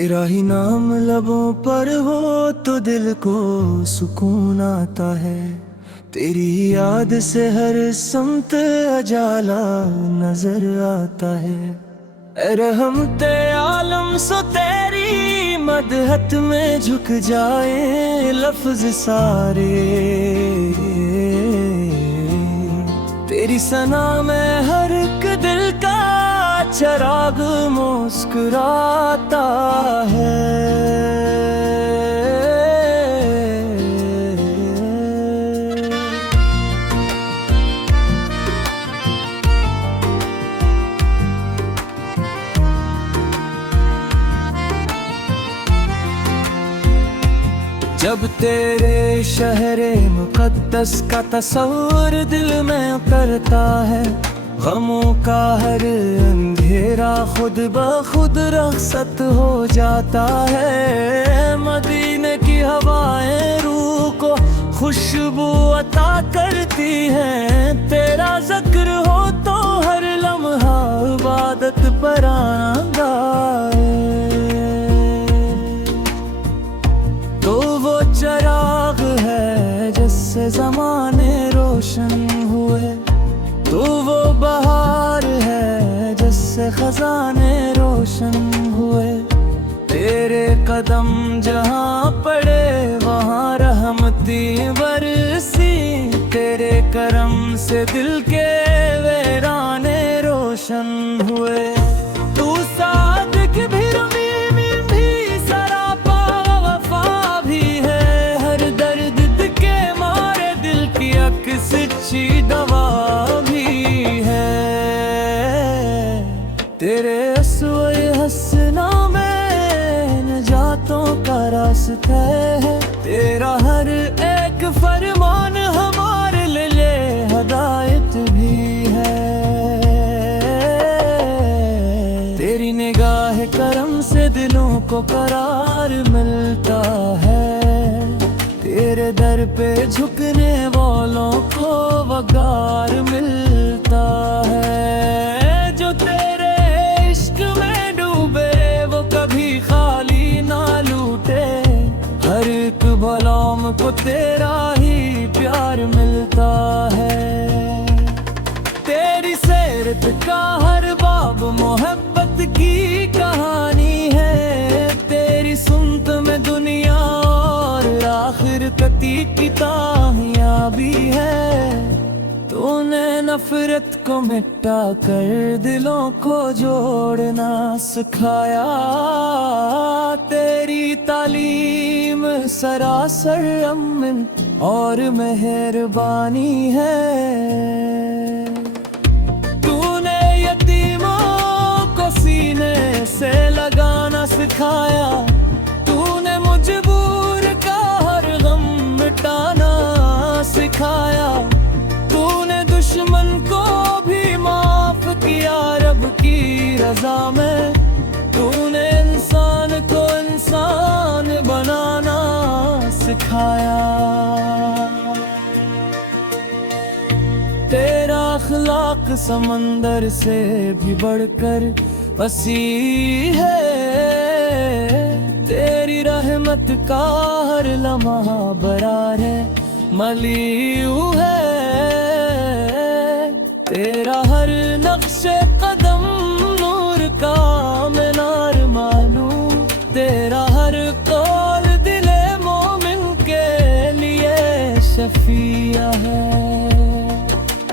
तेरा ही नाम लबों पर हो तो दिल को सुकून आता है। तेरी ही याद से हर समत अजाला नजर आता है। ए रहमते आलम सो तेरी मदहत में झुक जाए लफ्ज सारे। तेरी सना में हर एक दिल का चराग मुस्कुराता है। जब तेरे शहरे मुक़द्दस का तस्वर दिल में उतरता है, गमों का हर अंधेरा खुद ब खुद रख़्सत हो जाता है। मदीने की हवाएं रूह को खुशबू अता करती हैं। तेरा ज़िक्र हो तो हर लम्हा इबादत परांदा है। तो वो चराग है जिससे ज़माने रोशन हुए, तो वो बहार है जिससे खजाने रोशन हुए। तेरे कदम जहाँ पड़े वहाँ रहमती बरसी। तेरे करम से दिल के वीराने रोशन हुए। तू सादिक भी रमीमी भी सरापा वफा भी है। हर दर्द के मारे दिल की अक्स सच्ची दवा भी है। तेरे अस्वे हसना में नजातों का रास्ता है। तेरा हर एक फरमान हमारे लिए हदायत भी है। तेरी निगाह करम से दिलों को करार मिलता है। तेरे दर पे झुकने वालों को वकार मिलता है। जो तेरे इश्क में डूबे वो कभी खाली ना लूटे। हर एक भलाम को तेरा ही प्यार मिलता है। तेरी सीरत का हर बाब मोहब्बत की कहानी है। तेरी सुनत में दुनिया और आखिरती की कामयाबी है। तूने नफरत को मिटा कर दिलों को जोड़ना सिखाया। तेरी तालीम सरासर अमन और मेहरबानी है। तूने यतीमों को सीने से लगाना सिखाया। तूने मजबूर का हर गम मिटाना सिखाया। तूने दुश्मन को भी माफ किया रब की रजा में। तूने इंसान को इंसान बनाना सिखाया। तेरा अखलाक समंदर से भी बढ़कर वसी है। तेरी रहमत का हर लम्हा बरार है मलियू है। तेरा हर नक्शे कदम नूर का मीनार मालूम। तेरा हर कौल दिले मोमिन के लिए शफिया है।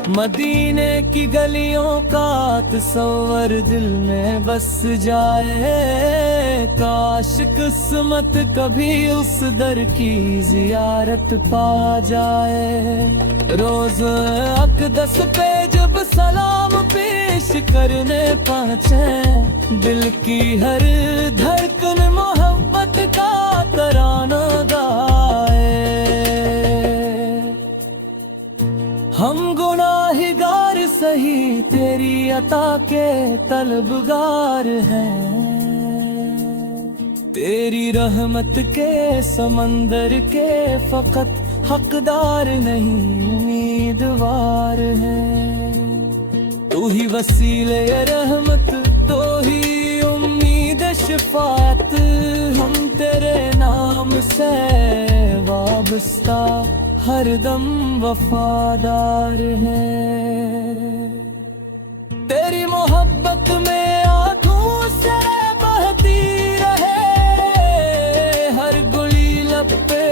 मदीने की गलियों का तस्वर दिल में बस जाए। काश किस्मत कभी उस दर की जियारत पा जाए। रोज अक़दस पे जब सलाम पेश करने पहुँचे, दिल की हर धड़कन मोहब्बत का तराना गाए। हम गुनाहगार सही तेरी अता के तलबगार हैं। तेरी रहमत के समंदर के फकत हकदार नहीं उम्मीदवार हैं। तू ही वसीले रहमत, तो ही उम्मीद किफायत, हम तेरे नाम से वाबस्ता, हरदम वफादार हैं। तेरी मोहब्बत में आंखों से बहती रहे, हर गुली लब पे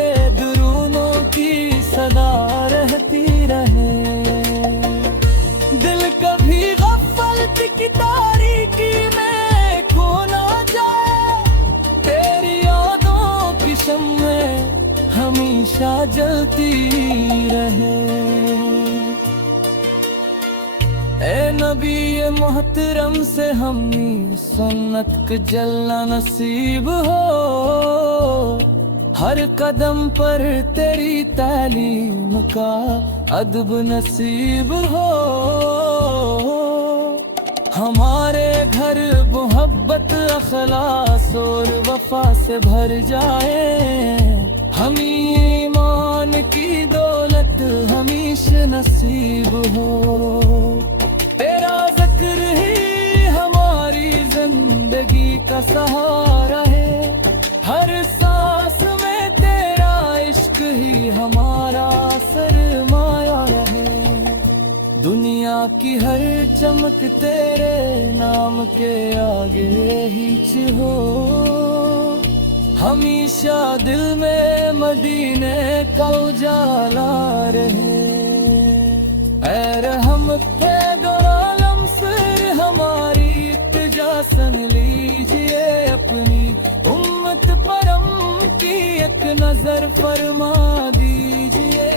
दुरूनों की सदा रहती रहे। दिल कभी गफलत की तारीकी में खो ना जाए, तेरी यादों की शम्में हमेशा जलती रहे। ए नबी ये मोहतरम से हमी सुन्नत का जलना नसीब हो, हर कदम पर तेरी तालीम का अदब नसीब हो। हमारे घर मोहब्बत अखलास और वफा से भर जाए, हम ईमान की दौलत हमेशा नसीब हो। तेरा जिक्र ही हमारी जिंदगी का सहारा है, हर सांस में तेरा इश्क ही हमारा सरमाया रहे। दुनिया की हर चमक तेरे नाम के आगे हिच हो, हमेशा दिल में मदीने का उजाला रहे। ऐ रहम आलम सिर हमारी इत्तिजा सुन लीजिए, अपनी उम्मत परम की एक नजर फरमा दीजिए।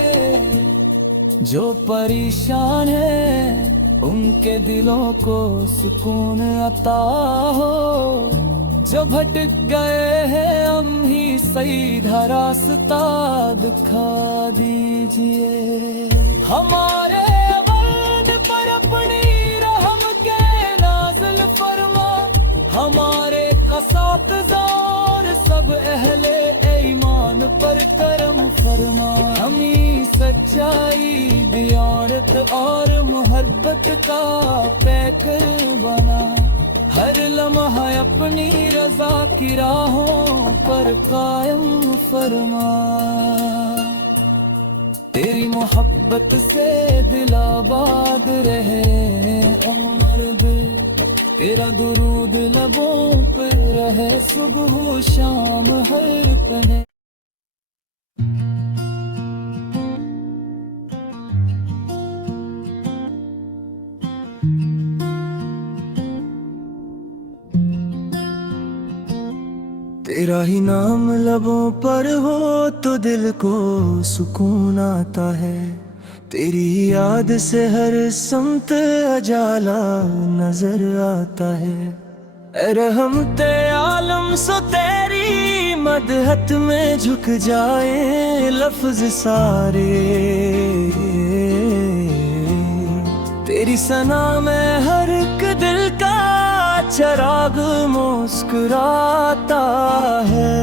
जो परेशान है उनके दिलों को सुकून अता हो, जो भटक गए हैं हम ही सीधा रास्ता दिखा दीजिए। हमारे वल्द पर अपनी रहम के नाज़िल फरमा, हमारे कसातज़ार सब अहले ईमान पर करम फरमा। हमें सच्चाई दियानत और मोहब्बत का पैकर बना, हर लम्हा अपनी रजा की राहों पर कायम फरमा। तेरी मोहब्बत से दिल आबाद रहे उम्र दिल, तेरा दुरूद लबों पे रहे सुबह शाम हर पल। तेरा ही नाम लबों पर हो तो दिल को सुकून आता है, तेरी ही याद से हर समत अजाला नजर आता है। ऐ रहमते आलम सो तेरी मदहत में झुक जाए लफ्ज सारे, तेरी सना में हर एक दिल का चराग मुस्कुराता है।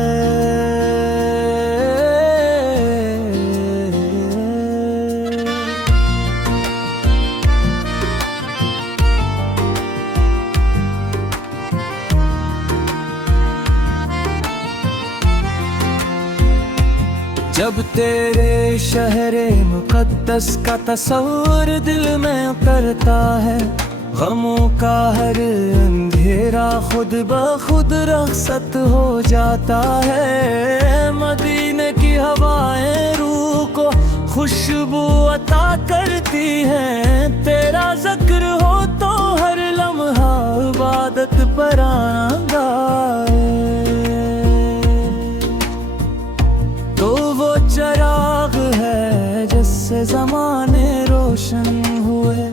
जब तेरे शहरे मुक़द्दस का तस्वर दिल में उतरता है, गमों का हर अंधेरा खुद ब खुद रख़्सत हो जाता है। मदीने की हवाएं रूह को खुशबू अता करती हैं, तेरा ज़िक्र हो तो हर लम्हा इबादत पराना गाए। तो वो चराग है जिससे ज़माने रोशन हुए,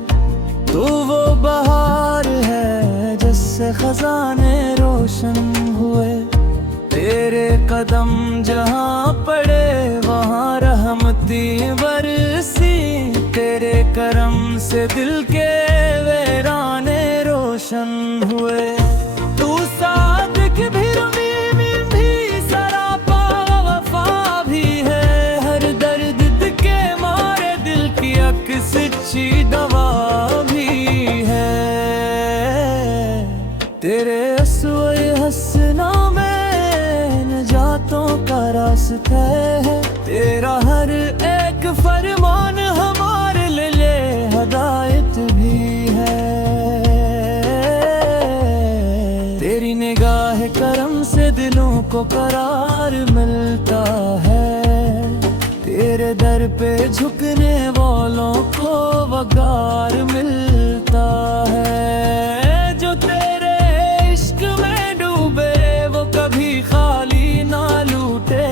तो वो बहार है जिससे खजाने रोशन हुए। तेरे कदम जहाँ पड़े वहाँ रहमती बरसी, तेरे करम से दिल के वीराने रोशन हुए। तू सादिक भी रमीमी भी सरापा वफा भी है, हर दर्द के मारे दिल की अक सच्ची दवा भी है। तेरे अस्वे हसना रास्ते है। तेरा हर एक फरमान हमारे लिए हदायत भी है। तेरी निगाह करम से दिलों को करार मिलता है। तेरे दर पे झुकने वालों को वकार मिलता है। जो तेरे इश्क में डूबे वो कभी खाली ना लूटे।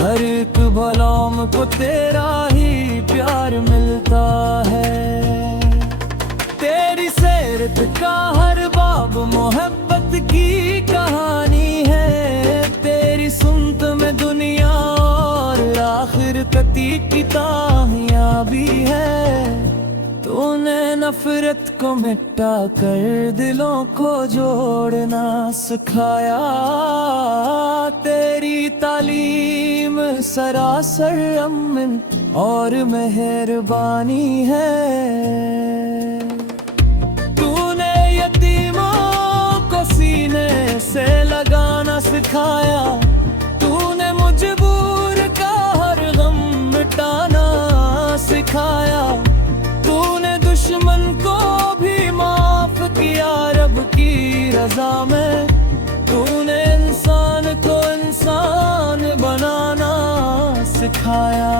हर एक भलाम को तेरा ही प्यार मिलता है। तेरी सीरत का हर बाब मोहब्बत की कहानी है। तेरी सुनत में दुनिया और आखिरती की कामयाबी है। तूने नफरत को मिटा कर दिलों को जोड़ना सिखाया। तेरी तालीम सरासर अमन और मेहरबानी है। तूने यतीमों को सीने से लगाना सिखाया। तूने मजबूर का हर गम मिटाना सिखाया। तूने दुश्मन को भी माफ किया रब की रजा में। तूने इंसान को इंसान बनाना सिखाया।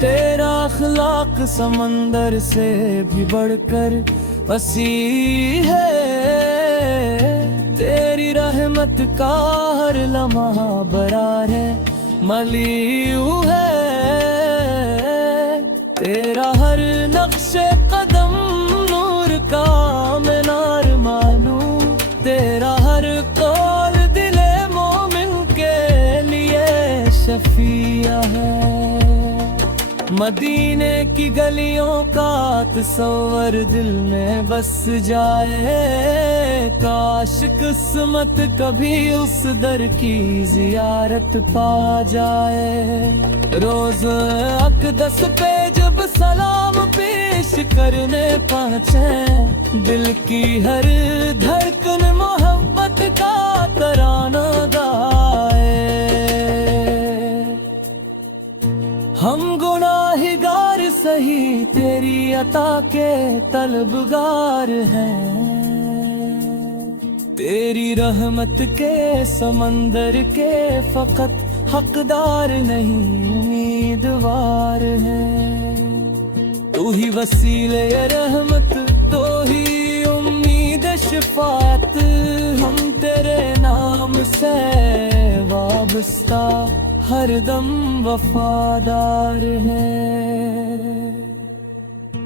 तेरा अखलाक समंदर से भी बढ़कर वसी है। तेरी रहमत का हर लम्हा बरार है मलियू है। तेरा हर नक्शे कदम नूर का मीनार मालूम। तेरा हर कौल दिले मोमिन के लिए शफिया है। मदीने की गलियों का तस्वर दिल में बस जाए। काश किस्मत कभी उस दर की जियारत पा जाए। रोज अक़दस पे जब सलाम पेश करने पहुँचे। दिल की हर धड़कन मोहब्बत का तराना गाए। हम गुनाहगार सही तेरी अता के तलबगार हैं। तेरी रहमत के समंदर के फकत हकदार नहीं उम्मीदवार हैं। तू ही वसीले रहमत तो ही उम्मीद शफाअत। हम तेरे नाम से वाबस्ता हरदम वफादार है।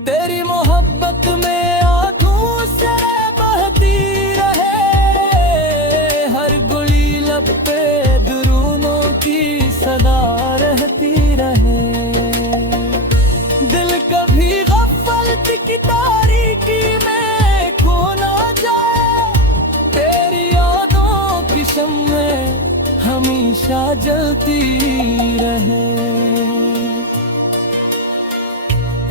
तेरी मोहब्बत में आंखों से बहती रहे। हर गुली लब पे दुरूनों की सदा रहती रहे। दिल कभी गफलत की तारीकी में खो ना जाए। तेरी यादों की शम्मे हमेशा जलती रहे।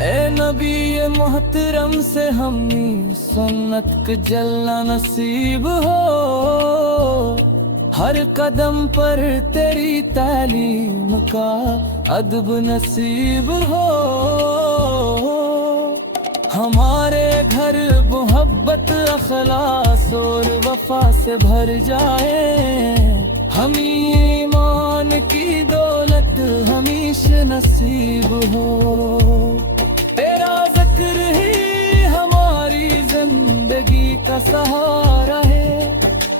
ए नबी ये मोहतरम से हमें सुन्नत का जलना नसीब हो। हर कदम पर तेरी तालीम का अदब नसीब हो। हमारे घर मोहब्बत अखलास और वफा से भर जाए। हम ईमान की दौलत हमेशा नसीब हो। तेरा ज़िक्र ही हमारी जिंदगी का सहारा है।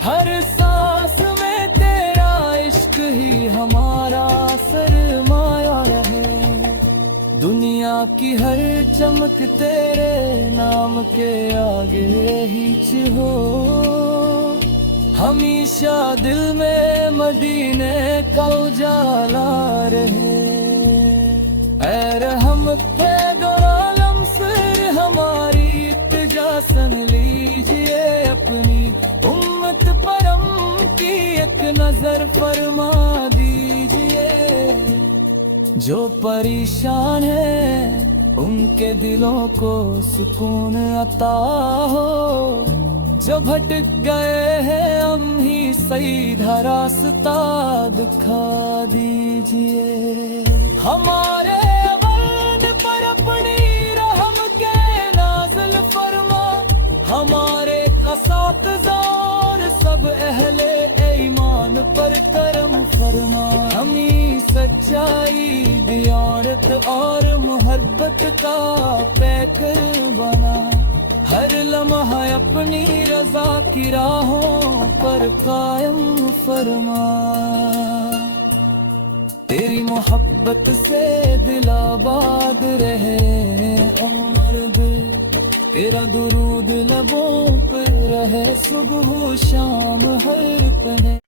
हर सांस में तेरा इश्क ही हमारा सरमाया रहे। दुनिया की हर चमक तेरे नाम के आगे हिच हो। हमेशा दिल में मदीने का उजाला रहे। ऐ रहमत आलम फिर हमारी इत्तिजा सुन लीजिए। अपनी उम्मत परम की एक नजर फरमा दीजिए। जो परेशान है उनके दिलों को सुकून अता हो। जो भटक गए हैं हम ही सीधा रास्ता दिखा दीजिए। हमारे अवन पर अपनी रहम के नाज़िल फरमा, हमारे असातिज़ार सब अहले ईमान पर करम फरमा। हमें सच्चाई, दियानत और मोहब्बत का पैकर बना, हर लम्हा अपनी रजा की राहों पर कायम फरमा। तेरी मोहब्बत से दिल आबाद रहे उम्र दिल, तेरा दुरूद लबों पे रहे सुबह शाम हर पल।